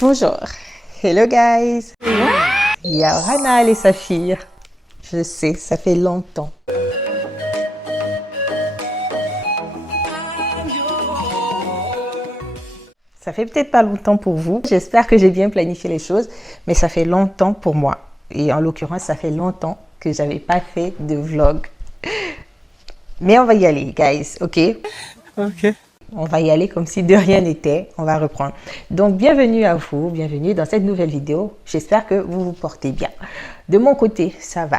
Bonjour, hello guys. Il y a Rana et Saphir. Je sais, ça fait longtemps. Ça fait peut-être pas longtemps pour vous. J'espère que j'ai bien planifié les choses, mais ça fait longtemps pour moi. Et en l'occurrence, ça fait longtemps que j'avais pas fait de vlog. Mais on va y aller, guys, ok? Ok. On va y aller comme si de rien n'était. On va reprendre. Donc, bienvenue à vous, bienvenue dans cette nouvelle vidéo. J'espère que vous vous portez bien. De mon côté, ça va.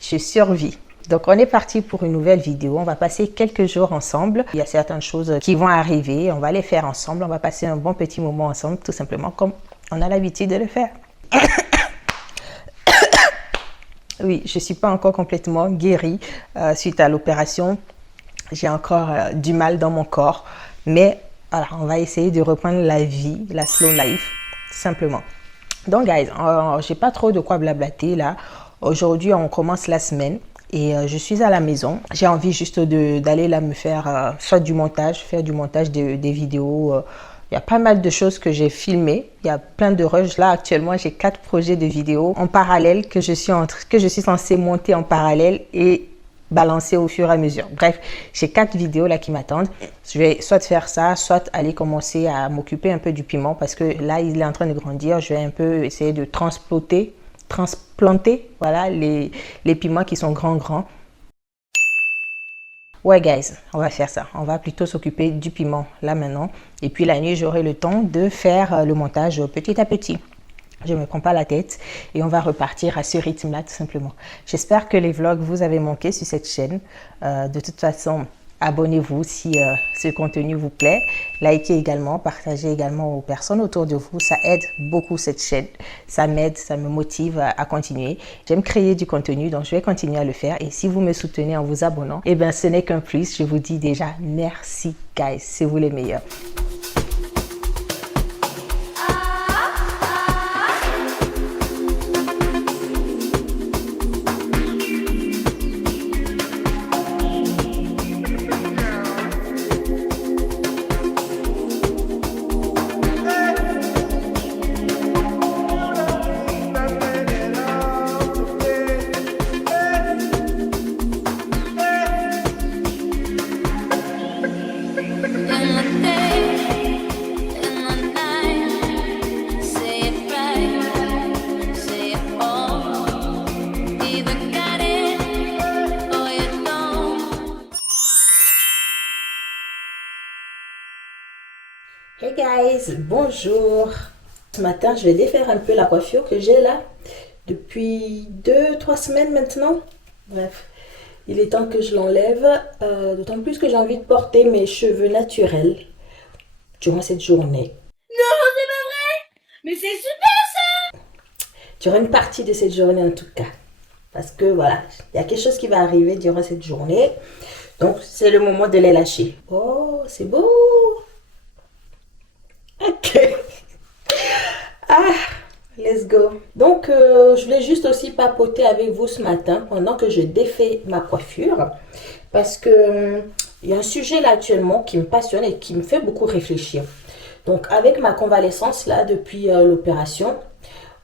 Je survis. Donc, on est parti pour une nouvelle vidéo. On va passer quelques jours ensemble. Il y a certaines choses qui vont arriver. On va les faire ensemble. On va passer un bon petit moment ensemble, tout simplement comme on a l'habitude de le faire. Oui, je ne suis pas encore complètement guérie suite à l'opération. J'ai encore du mal dans mon corps. Mais voilà, on va essayer de reprendre la vie, la slow life, simplement. Donc, guys, j'ai pas trop de quoi blablater là. Aujourd'hui, on commence la semaine et je suis à la maison. J'ai envie juste d'aller là me faire faire du montage des vidéos. Il y a pas mal de choses que j'ai filmées. Il y a plein de rushs. Là, actuellement, j'ai 4 projets de vidéos en parallèle que je suis censée monter en parallèle et balancer au fur et à mesure. Bref, j'ai 4 vidéos là qui m'attendent. Je vais soit faire ça, soit aller commencer à m'occuper un peu du piment parce que là, il est en train de grandir. Je vais un peu essayer de transplanter, voilà, les piments qui sont grands. Ouais, guys, on va faire ça. On va plutôt s'occuper du piment là maintenant. Et puis la nuit, j'aurai le temps de faire le montage petit à petit. Je ne me prends pas la tête et on va repartir à ce rythme-là tout simplement. J'espère que les vlogs vous avez manqué sur cette chaîne. De toute façon, abonnez-vous si ce contenu vous plaît. Likez également, partagez également aux personnes autour de vous. Ça aide beaucoup cette chaîne. Ça m'aide, ça me motive à continuer. J'aime créer du contenu, donc je vais continuer à le faire. Et si vous me soutenez en vous abonnant, eh bien ce n'est qu'un plus. Je vous dis déjà merci, guys. C'est vous les meilleurs. Hey guys, bonjour. Ce matin, je vais défaire un peu la coiffure que j'ai là depuis 2-3 semaines maintenant. Bref, il est temps que je l'enlève. D'autant plus que j'ai envie de porter mes cheveux naturels durant cette journée. Non, c'est pas vrai! Mais c'est super ça! Durant une partie de cette journée en tout cas. Parce que voilà, il y a quelque chose qui va arriver durant cette journée. Donc, c'est le moment de les lâcher. Oh, c'est beau! Ok. Ah, let's go. Donc, je voulais juste aussi papoter avec vous ce matin pendant que je défais ma coiffure. Parce que il y a un sujet là actuellement qui me passionne et qui me fait beaucoup réfléchir. Donc, avec ma convalescence là depuis l'opération,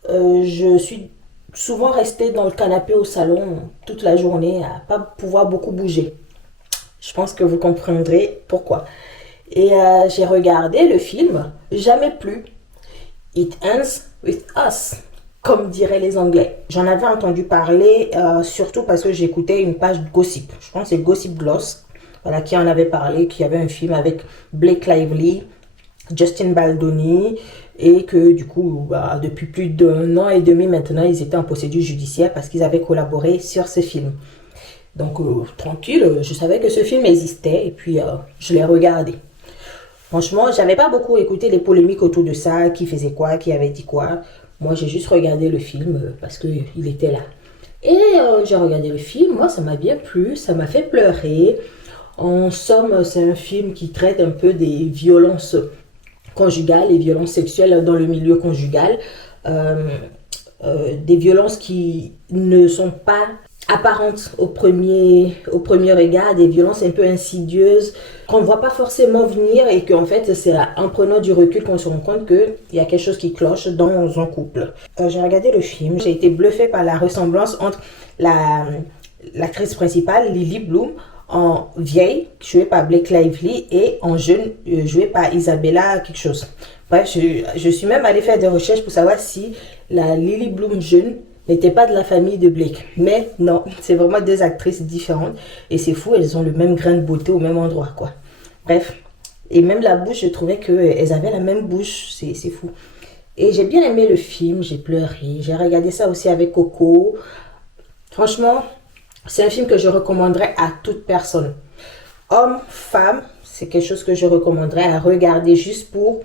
je suis souvent restée dans le canapé au salon toute la journée à pas pouvoir beaucoup bouger. Je pense que vous comprendrez pourquoi. Et j'ai regardé le film Jamais plus. It ends with us, comme diraient les Anglais. J'en avais entendu parler, surtout parce que j'écoutais une page gossip. Je pense que c'est Gossip Gloss, voilà, qui en avait parlé, qui avait un film avec Blake Lively, Justin Baldoni, et que du coup, depuis plus d'1 an et demi maintenant, ils étaient en procédure judiciaire parce qu'ils avaient collaboré sur ce film. Donc, tranquille, je savais que ce film existait et puis je l'ai regardé. Franchement, j'avais pas beaucoup écouté les polémiques autour de ça, qui faisait quoi, qui avait dit quoi. Moi, j'ai juste regardé le film parce qu'il était là. Et j'ai regardé le film, moi, ça m'a bien plu, ça m'a fait pleurer. En somme, c'est un film qui traite un peu des violences conjugales et violences sexuelles dans le milieu conjugal. Des violences qui ne sont pas apparentes au premier regard, des violences un peu insidieuses qu'on ne voit pas forcément venir et qu'en fait c'est en prenant du recul qu'on se rend compte qu'il y a quelque chose qui cloche dans un couple. J'ai regardé le film, j'ai été bluffée par la ressemblance entre l'actrice principale, Lily Bloom, en vieille, jouée par Blake Lively, et en jeune, jouée par Isabella quelque chose. Bref, je suis même allée faire des recherches pour savoir si la Lily Bloom jeune n'était pas de la famille de Blake. Mais non, c'est vraiment deux actrices différentes. Et c'est fou, elles ont le même grain de beauté au même endroit, quoi. Bref. Et même la bouche, je trouvais qu'elles avaient la même bouche. C'est fou. Et j'ai bien aimé le film, j'ai pleuré. J'ai regardé ça aussi avec Coco. Franchement, c'est un film que je recommanderais à toute personne. Homme, femme, c'est quelque chose que je recommanderais à regarder juste pour...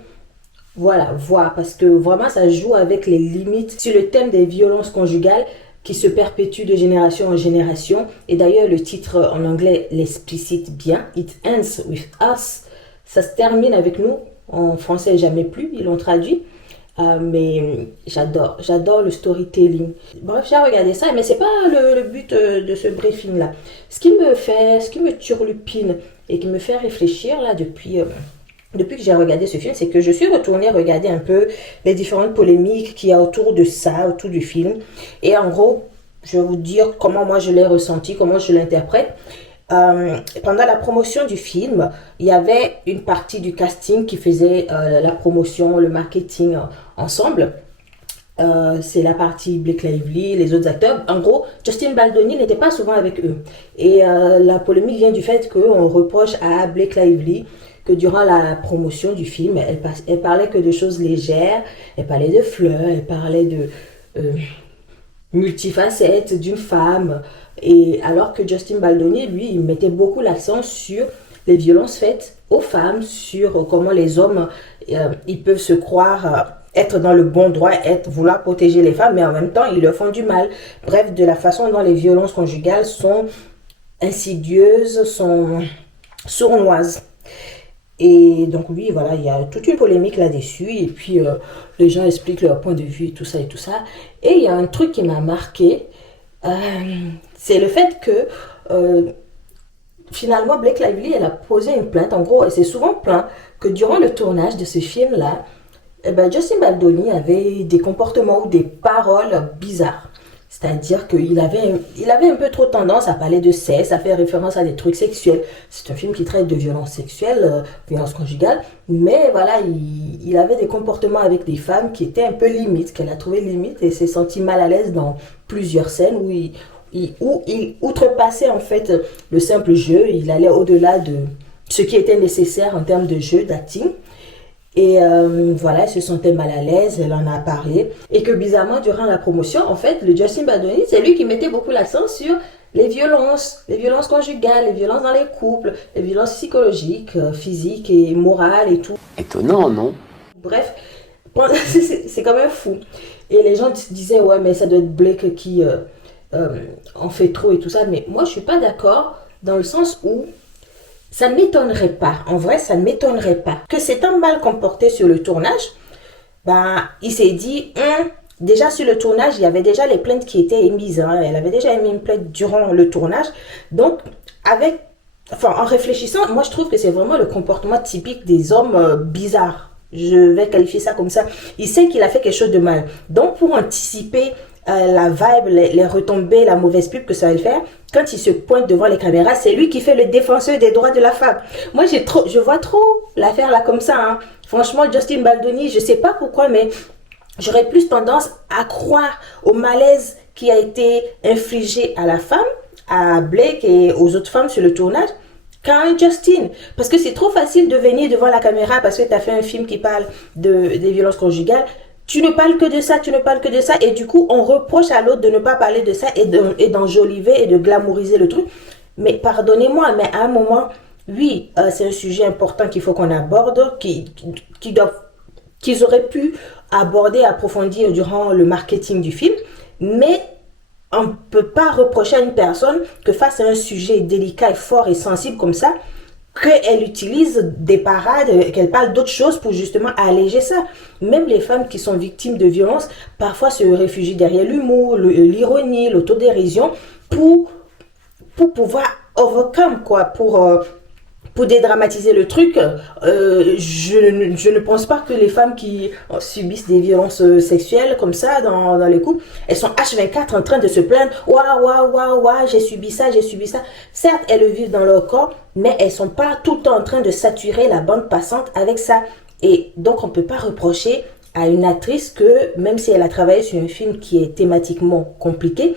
Voilà, voir, parce que vraiment ça joue avec les limites sur le thème des violences conjugales qui se perpétuent de génération en génération. Et d'ailleurs, le titre en anglais l'explicite bien, It Ends With Us. Ça se termine avec nous, en français jamais plus, ils l'ont traduit. Mais j'adore le storytelling. Bref, j'ai regardé ça, mais c'est pas le but de ce briefing là. Ce qui me turlupine et qui me fait réfléchir là depuis que j'ai regardé ce film, c'est que je suis retournée regarder un peu les différentes polémiques qu'il y a autour de ça, autour du film. Et en gros, je vais vous dire comment moi je l'ai ressenti, comment je l'interprète. Pendant la promotion du film, il y avait une partie du casting qui faisait la promotion, le marketing ensemble. C'est la partie Blake Lively, les autres acteurs. En gros, Justin Baldoni n'était pas souvent avec eux. Et la polémique vient du fait qu'on reproche à Blake Lively que durant la promotion du film, elle parlait que de choses légères, elle parlait de fleurs, elle parlait de multifacettes d'une femme, et alors que Justin Baldoni, lui, il mettait beaucoup l'accent sur les violences faites aux femmes, sur comment les hommes, ils peuvent se croire être dans le bon droit, vouloir protéger les femmes, mais en même temps, ils leur font du mal. Bref, de la façon dont les violences conjugales sont insidieuses, sont sournoises. Et donc oui, voilà, il y a toute une polémique là-dessus. Et puis, les gens expliquent leur point de vue et tout ça et tout ça. Et il y a un truc qui m'a marqué. C'est le fait que, finalement, Blake Lively, elle a posé une plainte. En gros, elle s'est souvent plaint que durant le tournage de ce film-là, Justin Baldoni avait des comportements ou des paroles bizarres. C'est-à-dire qu'il avait un peu trop tendance à parler de sexe, à faire référence à des trucs sexuels. C'est un film qui traite de violence sexuelle, violence conjugale. Mais voilà, il avait des comportements avec des femmes qui étaient un peu limites, qu'elle a trouvé limites et s'est sentie mal à l'aise dans plusieurs scènes où il outrepassait en fait le simple jeu. Il allait au-delà de ce qui était nécessaire en termes de jeu, d'acting. Et voilà, elle se sentait mal à l'aise, elle en a parlé. Et que bizarrement, durant la promotion, en fait, le Justin Baldoni, c'est lui qui mettait beaucoup l'accent sur les violences conjugales, les violences dans les couples, les violences psychologiques, physiques et morales et tout. Étonnant, non? Bref, c'est quand même fou. Et les gens disaient, ouais, mais ça doit être Blake qui en fait trop et tout ça. Mais moi, je suis pas d'accord dans le sens où ça ne m'étonnerait pas, en vrai, ça ne m'étonnerait pas que s'étant mal comporté sur le tournage, il s'est dit, déjà sur le tournage, il y avait déjà les plaintes qui étaient émises, elle avait déjà émis une plainte durant le tournage, donc en réfléchissant, moi je trouve que c'est vraiment le comportement typique des hommes bizarres, je vais qualifier ça comme ça. Il sait qu'il a fait quelque chose de mal, donc pour anticiper la vibe, les retombées, la mauvaise pub que ça va le faire, quand il se pointe devant les caméras, c'est lui qui fait le défenseur des droits de la femme. Moi, je vois trop l'affaire là comme ça. Franchement, Justin Baldoni, je sais pas pourquoi, mais j'aurais plus tendance à croire au malaise qui a été infligé à la femme, à Blake et aux autres femmes sur le tournage, qu'à un Justin. Parce que c'est trop facile de venir devant la caméra parce que tu as fait un film qui parle des violences conjugales. Tu ne parles que de ça, et du coup, on reproche à l'autre de ne pas parler de ça et d'enjoliver et de glamouriser le truc. Mais pardonnez-moi, mais à un moment, oui, c'est un sujet important qu'il faut qu'on aborde, qu'ils auraient pu aborder, approfondir durant le marketing du film, mais on ne peut pas reprocher à une personne que face à un sujet délicat et fort et sensible comme ça, qu'elle utilise des parades, qu'elle parle d'autres choses pour justement alléger ça. Même les femmes qui sont victimes de violences, parfois se réfugient derrière l'humour, l'ironie, l'autodérision, pour pouvoir overcome, quoi, pour dédramatiser le truc. Je ne pense pas que les femmes qui subissent des violences sexuelles comme ça dans les couples, elles sont H24 en train de se plaindre. Waouh, j'ai subi ça. Certes, elles le vivent dans leur corps, mais elles sont pas tout le temps en train de saturer la bande passante avec ça. Et donc, on peut pas reprocher à une actrice que, même si elle a travaillé sur un film qui est thématiquement compliqué,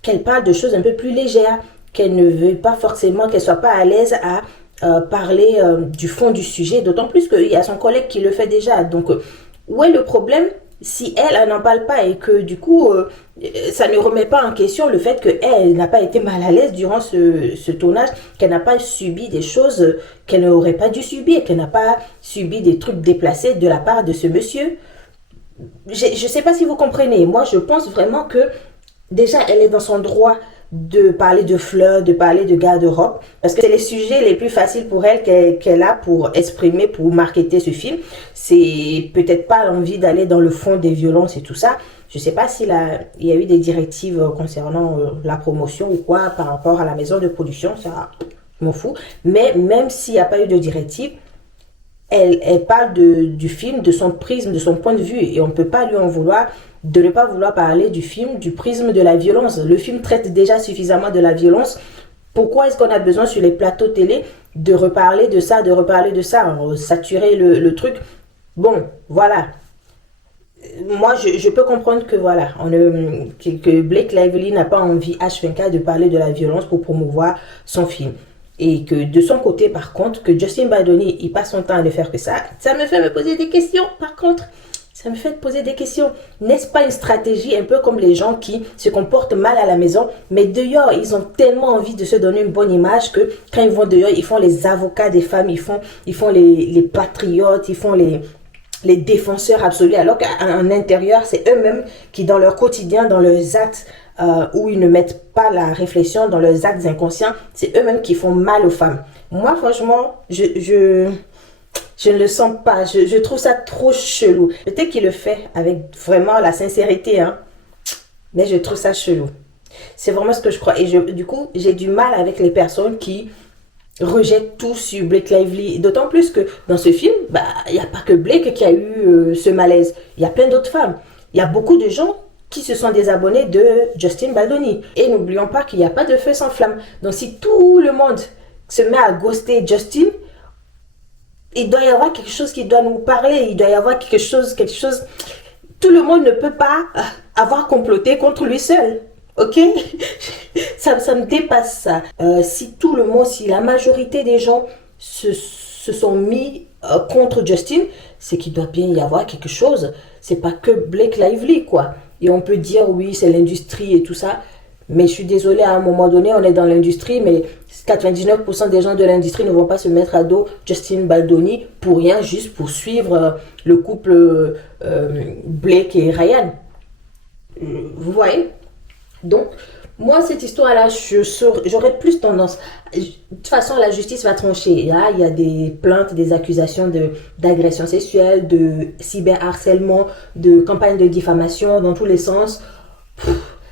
qu'elle parle de choses un peu plus légères, qu'elle ne veut pas forcément, qu'elle soit pas à l'aise à parler du fond du sujet, d'autant plus qu'il y a son collègue qui le fait déjà. Donc, où est le problème si elle n'en parle pas et que du coup, ça ne remet pas en question le fait qu'elle n'a pas été mal à l'aise durant ce tournage, qu'elle n'a pas subi des choses qu'elle n'aurait pas dû subir, qu'elle n'a pas subi des trucs déplacés de la part de ce monsieur. Je ne sais pas si vous comprenez. Moi, je pense vraiment que déjà, elle est dans son droit de parler de fleurs, de parler de garde-robe, parce que c'est les sujets les plus faciles pour elle qu'elle a pour exprimer, pour marketer ce film. C'est peut-être pas l'envie d'aller dans le fond des violences et tout ça. Je sais pas s'il y a eu des directives concernant la promotion ou quoi par rapport à la maison de production, ça, je m'en fous. Mais même s'il n'y a pas eu de directive, elle parle du film, de son prisme, de son point de vue, et on ne peut pas lui en vouloir de ne pas vouloir parler du film, du prisme de la violence. Le film traite déjà suffisamment de la violence. Pourquoi est-ce qu'on a besoin sur les plateaux télé de reparler de ça, saturer le truc? Bon, voilà. Moi, je peux comprendre que voilà, que Blake Lively n'a pas envie H24 de parler de la violence pour promouvoir son film. Et que de son côté, par contre, que Justin Baldoni, il passe son temps à ne faire que ça me fait me poser des questions, par contre. Ça me fait poser des questions. N'est-ce pas une stratégie un peu comme les gens qui se comportent mal à la maison, mais dehors, ils ont tellement envie de se donner une bonne image que quand ils vont dehors, ils font les avocats des femmes, ils font les patriotes, ils font les défenseurs absolus, alors qu'en intérieur, c'est eux-mêmes qui, dans leur quotidien, dans leurs actes, où ils ne mettent pas la réflexion, dans leurs actes inconscients, c'est eux-mêmes qui font mal aux femmes. Moi, franchement, je ne le sens pas. Je trouve ça trop chelou. Peut-être qu'il le fait avec vraiment la sincérité, hein. Mais je trouve ça chelou. C'est vraiment ce que je crois. Et du coup, j'ai du mal avec les personnes qui rejettent tout sur Blake Lively. D'autant plus que dans ce film, il n'y a pas que Blake qui a eu ce malaise. Il y a plein d'autres femmes. Il y a beaucoup de gens qui se sont désabonnés de Justin Baldoni. Et n'oublions pas qu'il n'y a pas de feu sans flamme. Donc si tout le monde se met à ghoster Justin, il doit y avoir quelque chose qui doit nous parler. Il doit y avoir quelque chose. Tout le monde ne peut pas avoir comploté contre lui seul. Ok? Ça me dépasse ça. Si la majorité des gens se sont mis contre Justin, c'est qu'il doit bien y avoir quelque chose. C'est pas que Blake Lively, quoi. Et on peut dire, oui, c'est l'industrie et tout ça. Mais je suis désolée, à un moment donné, on est dans l'industrie, mais 99% des gens de l'industrie ne vont pas se mettre à dos Justin Baldoni pour rien, juste pour suivre le couple Blake et Ryan. Vous voyez? Donc, moi, cette histoire-là, j'aurais plus tendance... De toute façon, la justice va trancher. Là, il y a des plaintes, des accusations d'agression sexuelle, de cyberharcèlement, de campagne de diffamation dans tous les sens.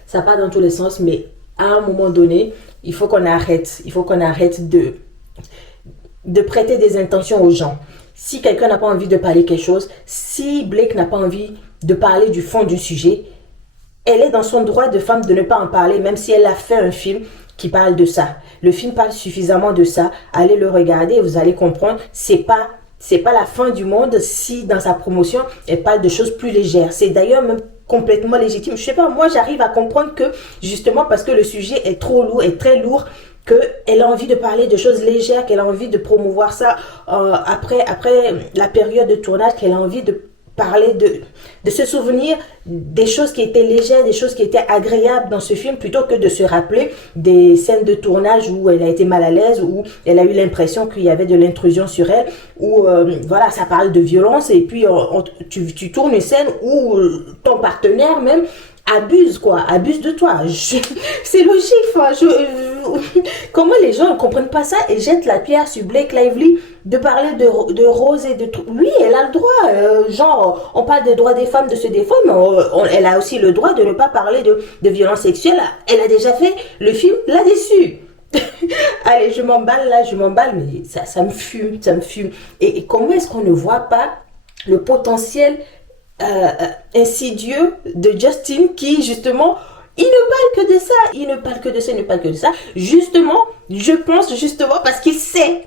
Ça part dans tous les sens, mais à un moment donné, il faut qu'on arrête. Il faut qu'on arrête de prêter des intentions aux gens. Si quelqu'un n'a pas envie de parler quelque chose, si Blake n'a pas envie de parler du fond du sujet, elle est dans son droit de femme de ne pas en parler, même si elle a fait un film qui parle de ça. Le film parle suffisamment de ça. Allez le regarder et vous allez comprendre. C'est pas la fin du monde si dans sa promotion, elle parle de choses plus légères. C'est d'ailleurs même complètement légitime. Je sais pas, moi j'arrive à comprendre que justement parce que le sujet est trop lourd, est très lourd, qu'elle a envie de parler de choses légères, qu'elle a envie de promouvoir ça après la période de tournage, qu'elle a envie de parler de se souvenir des choses qui étaient légères, des choses qui étaient agréables dans ce film, plutôt que de se rappeler des scènes de tournage où elle a été mal à l'aise, où elle a eu l'impression qu'il y avait de l'intrusion sur elle, où voilà, ça parle de violence, et puis tu tournes une scène où ton partenaire même abuse quoi, abuse de toi. C'est logique, enfin, comment les gens ne comprennent pas ça et jettent la pierre sur Blake Lively de parler de Rose et de tout. Oui, elle a le droit, genre, on parle des droits des femmes de se défendre, mais elle a aussi le droit de ne pas parler de violence sexuelle. Elle a déjà fait le film là-dessus. Allez, je m'emballe là, je m'emballe, mais ça me fume, ça me fume. Et comment est-ce qu'on ne voit pas le potentiel insidieux de Justin qui justement il ne parle que de ça, il ne parle que de ça, il ne parle que de ça. Justement, je pense justement parce qu'il sait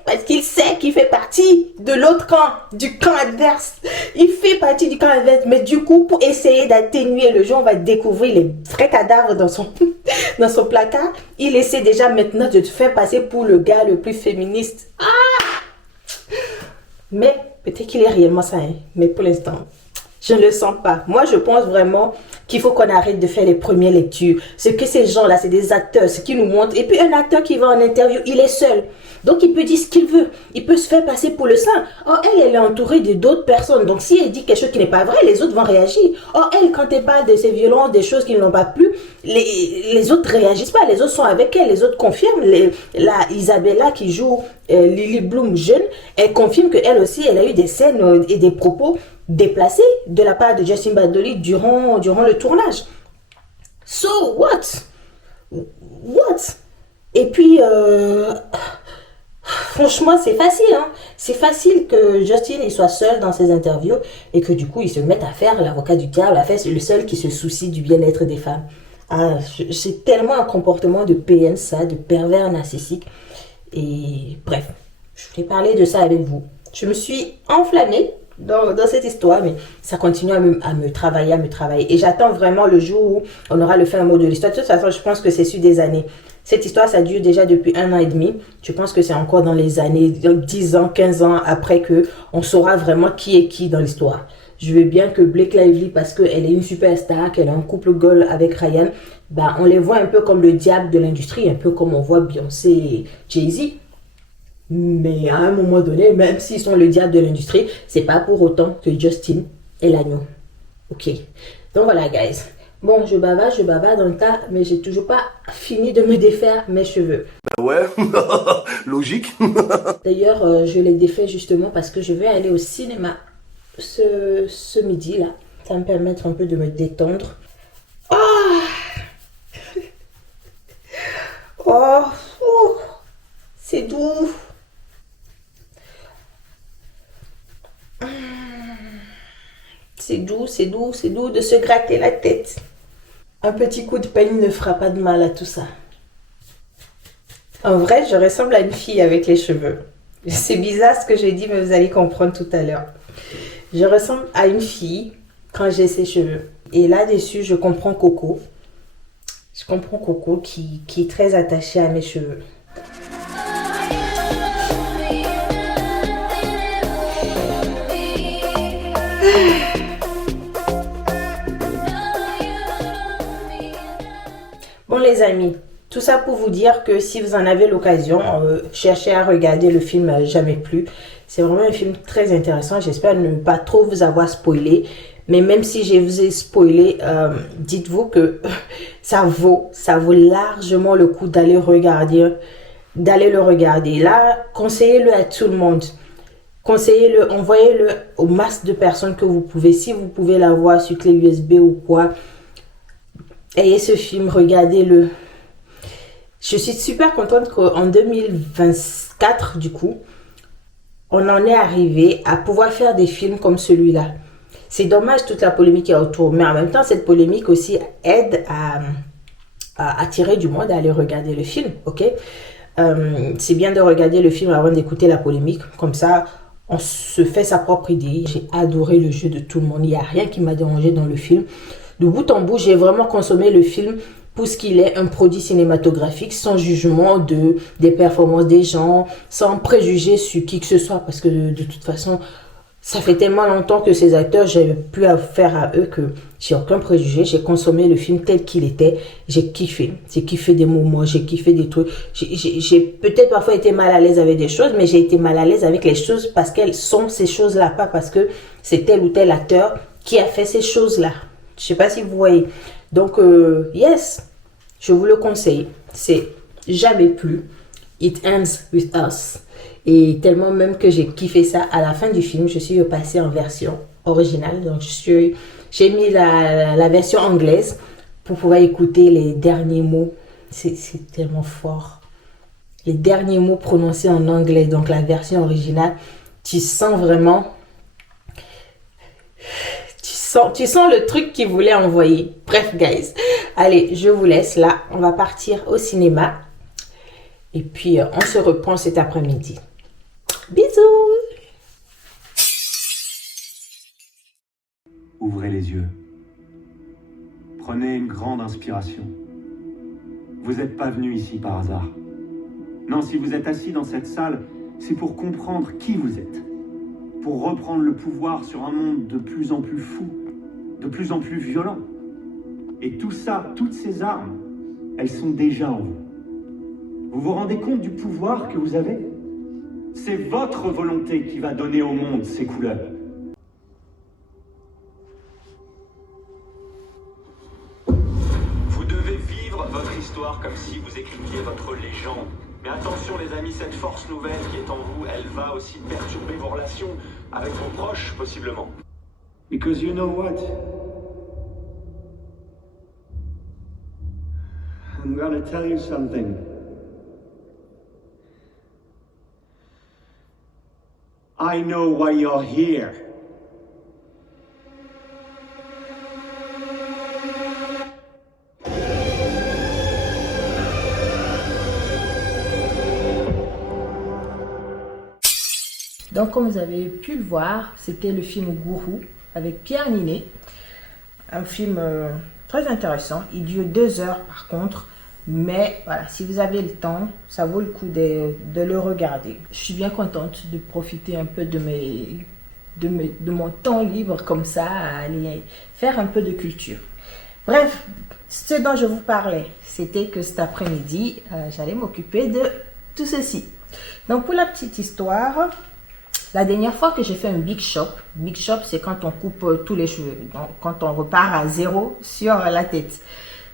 qu'il fait partie de l'autre camp, du camp adverse. Il fait partie du camp adverse, mais du coup, pour essayer d'atténuer le jeu, on va découvrir les vrais cadavres dans son, dans son placard. Il essaie déjà maintenant de te faire passer pour le gars le plus féministe. Ah! Mais peut-être qu'il est réellement ça, hein. Mais pour l'instant, je ne le sens pas. Moi, je pense vraiment qu'il faut qu'on arrête de faire les premières lectures. Ce que ces gens-là, c'est des acteurs, ce qu'ils nous montrent. Et puis, un acteur qui va en interview, il est seul. Donc, il peut dire ce qu'il veut. Il peut se faire passer pour le saint. Or, elle est entourée de d'autres personnes. Donc, si elle dit quelque chose qui n'est pas vrai, les autres vont réagir. Or, elle, quand elle parle de ces violences, des choses qui ne l'ont pas plu, les autres ne réagissent pas. Les autres sont avec elle. Les autres confirment. Isabella qui joue Lily Bloom jeune, elle confirme qu'elle aussi, elle a eu des scènes et des propos déplacés de la part de Justin Badoli durant le tournage. So, what? Et puis, franchement, c'est facile, hein. C'est facile que Justin il soit seul dans ses interviews et que du coup, il se mette à faire l'avocat du diable, à faire le seul qui se soucie du bien-être des femmes. Ah, c'est tellement un comportement de PN, ça, de pervers narcissique. Et bref, je voulais parler de ça avec vous. Je me suis enflammée dans cette histoire, mais ça continue à me travailler. Et j'attends vraiment le jour où on aura le fin mot de l'histoire. De toute façon, je pense que c'est sur des années. Cette histoire, ça dure déjà depuis 1 an et demi. Je pense que c'est encore dans les années, 10 ans, 15 ans après que on saura vraiment qui est qui dans l'histoire. Je veux bien que Blake Lively, parce qu'elle est une superstar, qu'elle a un couple goal avec Ryan, ben, on les voit un peu comme le diable de l'industrie, un peu comme on voit Beyoncé et Jay-Z. Mais à un moment donné, même s'ils sont le diable de l'industrie, c'est pas pour autant que Justin est l'agneau. Ok. Donc voilà, guys. Bon, je bavard dans le tas, mais j'ai toujours pas fini de me défaire mes cheveux. Ben ouais, logique. D'ailleurs, je les défais justement parce que je vais aller au cinéma ce midi là. Ça va me permettre un peu de me détendre. Oh, oh, c'est doux. C'est doux de se gratter la tête. Un petit coup de peigne ne fera pas de mal à tout ça. En vrai, je ressemble à une fille avec les cheveux. C'est bizarre ce que j'ai dit, mais vous allez comprendre tout à l'heure. Je ressemble à une fille quand j'ai ses cheveux. Et là-dessus, je comprends Coco. Je comprends Coco qui est très attachée à mes cheveux. Bon les amis, tout ça pour vous dire que si vous en avez l'occasion, cherchez à regarder le film Jamais plus. C'est vraiment un film très intéressant. J'espère ne pas trop vous avoir spoilé. Mais même si je vous ai spoilé, dites-vous que ça vaut largement le coup d'aller le regarder. Là, conseillez-le à tout le monde. Conseillez-le, envoyez-le au max de personnes que vous pouvez. Si vous pouvez l'avoir sur clé USB ou quoi, ayez ce film, regardez-le. Je suis super contente qu'en 2024, du coup, on en est arrivé à pouvoir faire des films comme celui-là. C'est dommage toute la polémique qui est autour, mais en même temps, cette polémique aussi aide à attirer du monde à aller regarder le film, ok? C'est bien de regarder le film avant d'écouter la polémique, comme ça, on se fait sa propre idée. J'ai adoré le jeu de tout le monde, il n'y a rien qui m'a dérangé dans le film. De bout en bout, j'ai vraiment consommé le film pour ce qu'il est, un produit cinématographique, sans jugement des performances des gens, sans préjugés sur qui que ce soit, parce que de toute façon, ça fait tellement longtemps que ces acteurs, j'ai plus affaire à eux que j'ai aucun préjugé. J'ai consommé le film tel qu'il était. J'ai kiffé des moments, j'ai kiffé des trucs. J'ai peut-être parfois été mal à l'aise avec des choses, mais j'ai été mal à l'aise avec les choses parce qu'elles sont ces choses-là, pas parce que c'est tel ou tel acteur qui a fait ces choses-là. Je sais pas si vous voyez. Donc, yes, je vous le conseille. C'est Jamais plus. It ends with us. Et tellement même que j'ai kiffé ça, à la fin du film, je suis passée en version originale. Donc, j'ai mis la version anglaise pour pouvoir écouter les derniers mots. C'est tellement fort. Les derniers mots prononcés en anglais, donc la version originale, tu sens vraiment... Tu sens le truc qu'il voulait envoyer. Bref, guys. Allez, je vous laisse là. On va partir au cinéma. Et puis, on se reprend cet après-midi. Bisous! Ouvrez les yeux. Prenez une grande inspiration. Vous n'êtes pas venu ici par hasard. Non, si vous êtes assis dans cette salle, c'est pour comprendre qui vous êtes. Pour reprendre le pouvoir sur un monde de plus en plus fou, de plus en plus violent. Et tout ça, toutes ces armes, elles sont déjà en vous. Vous vous rendez compte du pouvoir que vous avez? C'est votre volonté qui va donner au monde ses couleurs. Vous devez vivre votre histoire comme si vous écriviez votre légende. Mais attention les amis, cette force nouvelle qui est en vous, elle va aussi perturber vos relations avec vos proches, possiblement. Because you know what? I'm gonna tell you something. I know why you're here. Donc, comme vous avez pu le voir, c'était le film Gourou avec Pierre Ninet. Un film très intéressant. Il dure 2 heures par contre. Mais voilà, si vous avez le temps, ça vaut le coup de le regarder. Je suis bien contente de profiter un peu de mon temps libre comme ça, à aller faire un peu de culture. Bref, ce dont je vous parlais, c'était que cet après-midi, j'allais m'occuper de tout ceci. Donc, pour la petite histoire... La dernière fois que j'ai fait un big shop c'est quand on coupe tous les cheveux, donc quand on repart à 0 sur la tête.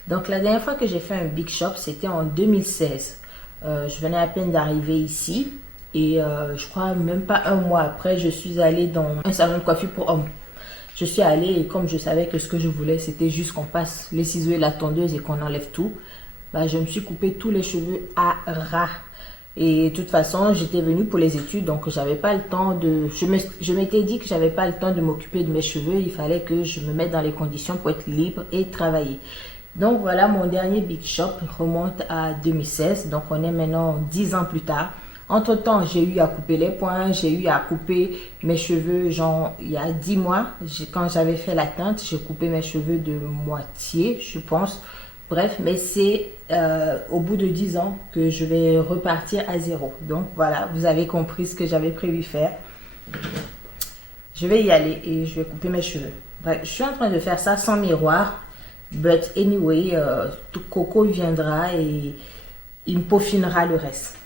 Donc la dernière fois que j'ai fait un big shop, c'était en 2016. Je venais à peine d'arriver ici et je crois même pas un mois après, je suis allée dans un salon de coiffure pour hommes. Je suis allée et comme je savais que ce que je voulais, c'était juste qu'on passe les ciseaux et la tondeuse et qu'on enlève tout, bah, je me suis coupé tous les cheveux à ras. Et de toute façon, j'étais venue pour les études, donc j'avais pas le temps de... Je m'étais dit que j'avais pas le temps de m'occuper de mes cheveux. Il fallait que je me mette dans les conditions pour être libre et travailler. Donc voilà, mon dernier big shop remonte à 2016. Donc on est maintenant 10 ans plus tard. Entre temps, j'ai eu à couper les points, j'ai eu à couper mes cheveux, genre il y a 10 mois. Quand j'avais fait la teinte, j'ai coupé mes cheveux de moitié, je pense. Bref, mais c'est au bout de 10 ans que je vais repartir à 0. Donc voilà, vous avez compris ce que j'avais prévu faire. Je vais y aller et je vais couper mes cheveux. Bref, je suis en train de faire ça sans miroir. But anyway, Coco viendra et il me peaufinera le reste.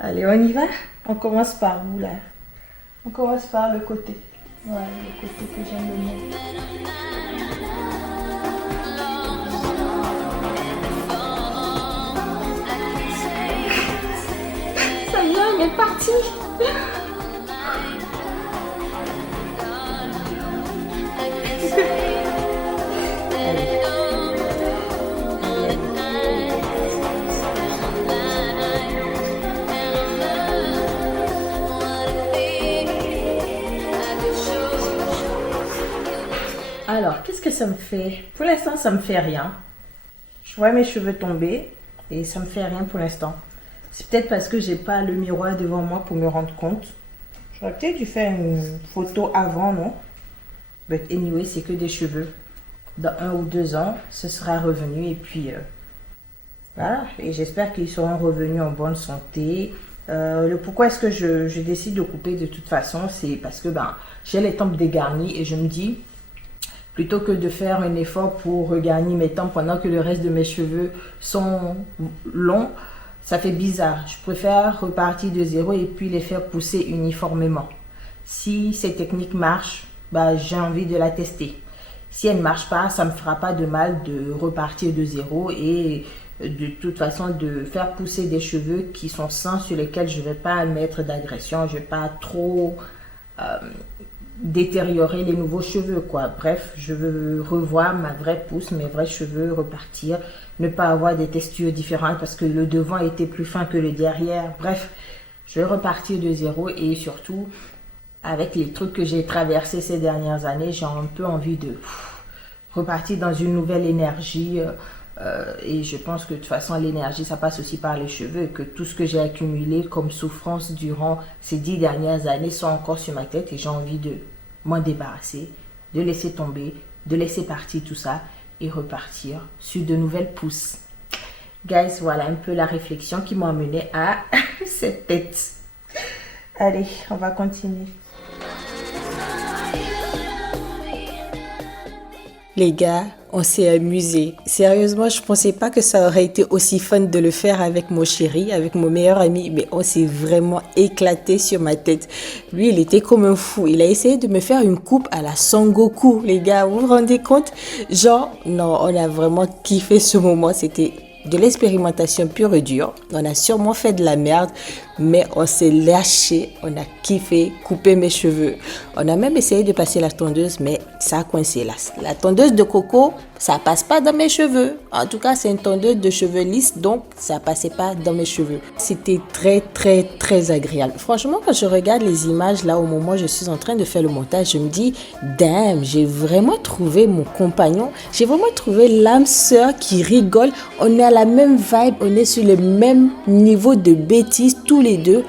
Allez, on y va? On commence par où là? On commence par le côté. Ouais, le côté que j'aime le moins. On est parti. Alors, qu'est-ce que ça me fait? Pour l'instant, ça me fait rien. Je vois mes cheveux tomber et ça me fait rien pour l'instant. C'est peut-être parce que j'ai pas le miroir devant moi pour me rendre compte. J'aurais peut-être dû faire une photo avant, non? But anyway, c'est que des cheveux. Dans 1 ou 2 ans, ce sera revenu et puis voilà. Et j'espère qu'ils seront revenus en bonne santé. Pourquoi est-ce que je décide de couper de toute façon? C'est parce que j'ai les tempes dégarnies et je me dis, plutôt que de faire un effort pour regarnir mes tempes pendant que le reste de mes cheveux sont longs, ça fait bizarre. Je préfère repartir de 0 et puis les faire pousser uniformément. Si ces techniques marchent, j'ai envie de la tester. Si elle ne marche pas, ça ne me fera pas de mal de repartir de zéro et de toute façon de faire pousser des cheveux qui sont sains, sur lesquels je ne vais pas mettre d'agression, je ne vais pas trop détériorer les nouveaux cheveux, quoi. Bref, je veux revoir ma vraie pousse, mes vrais cheveux, repartir, ne pas avoir des textures différentes parce que le devant était plus fin que le derrière. Bref, je vais repartir de zéro et surtout, avec les trucs que j'ai traversés ces dernières années, j'ai un peu envie de repartir dans une nouvelle énergie. Et je pense que de toute façon, l'énergie, ça passe aussi par les cheveux et que tout ce que j'ai accumulé comme souffrance durant ces 10 dernières années sont encore sur ma tête et j'ai envie de m'en débarrasser, de laisser tomber, de laisser partir tout ça et repartir sur de nouvelles pousses. Guys, voilà un peu la réflexion qui m'a amené à cette tête. Allez, on va continuer. Les gars, on s'est amusés. Sérieusement, je pensais pas que ça aurait été aussi fun de le faire avec mon chéri, avec mon meilleur ami, mais on s'est vraiment éclaté sur ma tête. Lui, il était comme un fou. Il a essayé de me faire une coupe à la Sangoku, les gars. Vous vous rendez compte? Genre, non, on a vraiment kiffé ce moment. C'était de l'expérimentation pure et dure. On a sûrement fait de la merde, mais on s'est lâché, on a kiffé, coupé mes cheveux. On a même essayé de passer la tondeuse, mais ça a coincé là. La tondeuse de Coco, ça passe pas dans mes cheveux. En tout cas, c'est une tondeuse de cheveux lisses, donc ça passait pas dans mes cheveux. C'était très, très, très agréable. Franchement, quand je regarde les images là, au moment où je suis en train de faire le montage, je me dis, damn, j'ai vraiment trouvé mon compagnon. J'ai vraiment trouvé l'âme sœur qui rigole. On est à la même vibe, on est sur le même niveau de bêtises, tous les deux.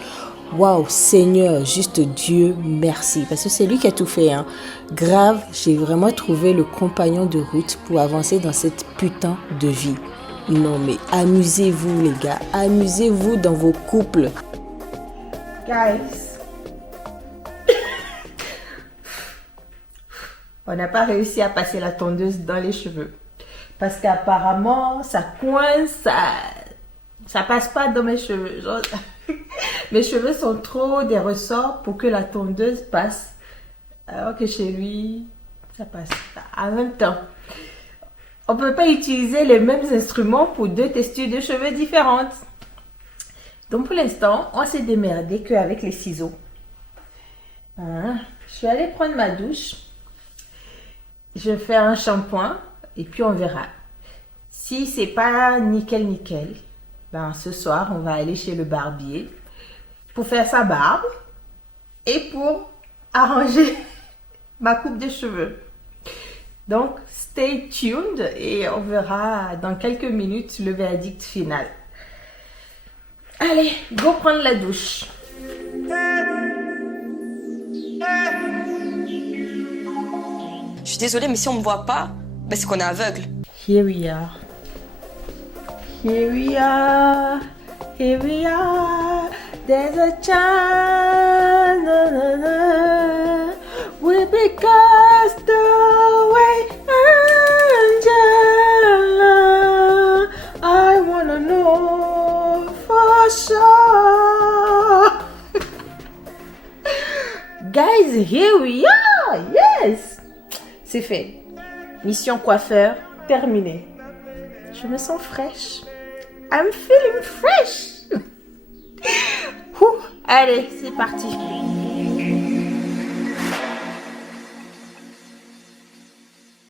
Waouh, Seigneur, juste Dieu, merci. Parce que c'est lui qui a tout fait. Hein. Grave, j'ai vraiment trouvé le compagnon de route pour avancer dans cette putain de vie. Non mais amusez-vous les gars, amusez-vous dans vos couples. Guys, on n'a pas réussi à passer la tondeuse dans les cheveux. Parce qu'apparemment, ça coince, ça passe pas dans mes cheveux. Genre, mes cheveux sont trop des ressorts pour que la tondeuse passe. Alors que chez lui, ça passe en même temps. On ne peut pas utiliser les mêmes instruments pour deux textures de cheveux différentes. Donc pour l'instant, on s'est démerdé qu'avec les ciseaux. Je suis allée prendre ma douche. Je vais faire un shampoing et puis on verra. Si c'est pas nickel, ben ce soir, on va aller chez le barbier pour faire sa barbe et pour arranger ma coupe de cheveux. Donc, stay tuned et on verra dans quelques minutes le verdict final. Allez, go prendre la douche. Je suis désolée, mais si on me voit pas, ben c'est qu'on est aveugle. Here we are. Here we are. Here we are. There's a chance. Na, na, na. We be cast away, Angela. I wanna know for sure. Guys, here we are. Yes. C'est fait. Mission coiffeur terminée. Je me sens fraîche. I'm feeling fresh. Allez, c'est parti.